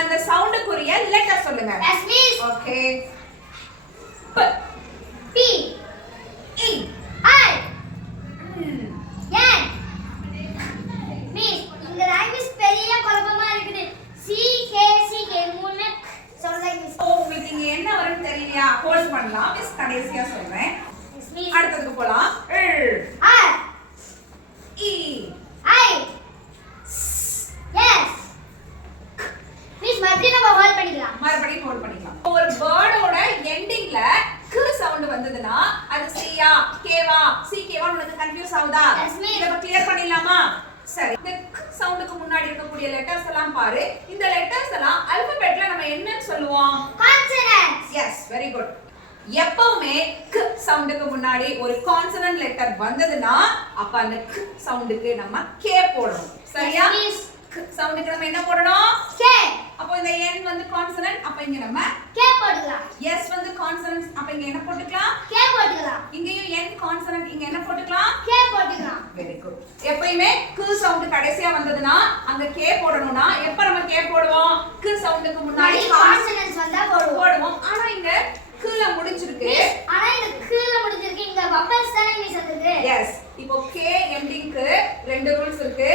அந்த சவுண்டுக்குரிய லெட்டர் சொல்லுங்க. எஸ் மிஸ் ஓகே ப பி இ ஐ. ஏன் மிஸ் இந்த லாங்குவேஜ் பெரிய குழப்பமா இருக்குது. சி கே சி கே மூணு சொல்லுங்க மிஸ் உங்களுக்கு இங்க என்ன வரும்னு தெரியலையா? ஹோல்ட் பண்ணலாம். மிஸ் கடைசியா சொல்றேன். மிஸ் அடுத்ததுக்கு போலாம் ள் R E I yes miss மறுபடியும் நம்ம ஹோல்ட் பண்ணிக்கலாம் மறுபடியும் ஹோல்ட் பண்ணிக்கலாம் ஒரு வேர்டோட எண்டிங்ல கு வந்ததுன்னா அது சியா கேவா சி கேவா உனக்கு கன்ஃபியூஸ் ஆகுதா. இத கிளியர் பண்ணிடலாமா? சரி இந்த சவுண்டுக்கு முன்னாடி இருக்கக்கூடிய லெட்டர்ஸ் எல்லாம் பாரு இந்த லெட்டர்ஸ் எல்லாம் அல்பபெட்ல நம்ம என்னன்னு சொல்லுவோம்? கான்சனன்ட்ஸ் எஸ் வெரி குட் எப்பவுமே க் சவுண்டுக்கு முன்னாடி ஒரு கான்சனன்ட் லெட்டர் வந்ததுன்னா அப்ப அந்த க் சவுண்டுக்கு நம்ம கே போடணும். சரியா? சவுண்டுக்கு நம்ம என்ன போடணும்? கே அப்போ இந்த என் வந்து கான்சனன்ட் அப்ப இங்க நம்ம கே போட்டுக்கலாம் எஸ் வந்து கான்சனன்ட் அப்ப இங்க என்ன போட்டுக்கலாம்? இங்கேயும் என் கான்சனன்ட் இங்க என்ன போட்டுக்கலாம்? கே போட்டுக்கலாம். வெரி குட் எப்பயுமே கு சவுண்ட் கடைசியா வந்ததுன்னா அங்க கே போடணும்னா எப்ப நம்ம கே போடுவோம்? கு சவுண்டுக்கு முன்னாடி கான்சனன்ட்ஸ் வந்தா போடுவோம். போடுவோம். ஆனா இங்க குல முடிஞ்சிருக்கு. ஆனா இந்த குல முடிஞ்சிருக்கு. இங்க வப்பல்ஸ் தானே மிஸ் வந்திருக்கு எஸ் இப்போ கே எண்டிங்க்கு ரெண்டு ரூல்ஸ் இருக்கு.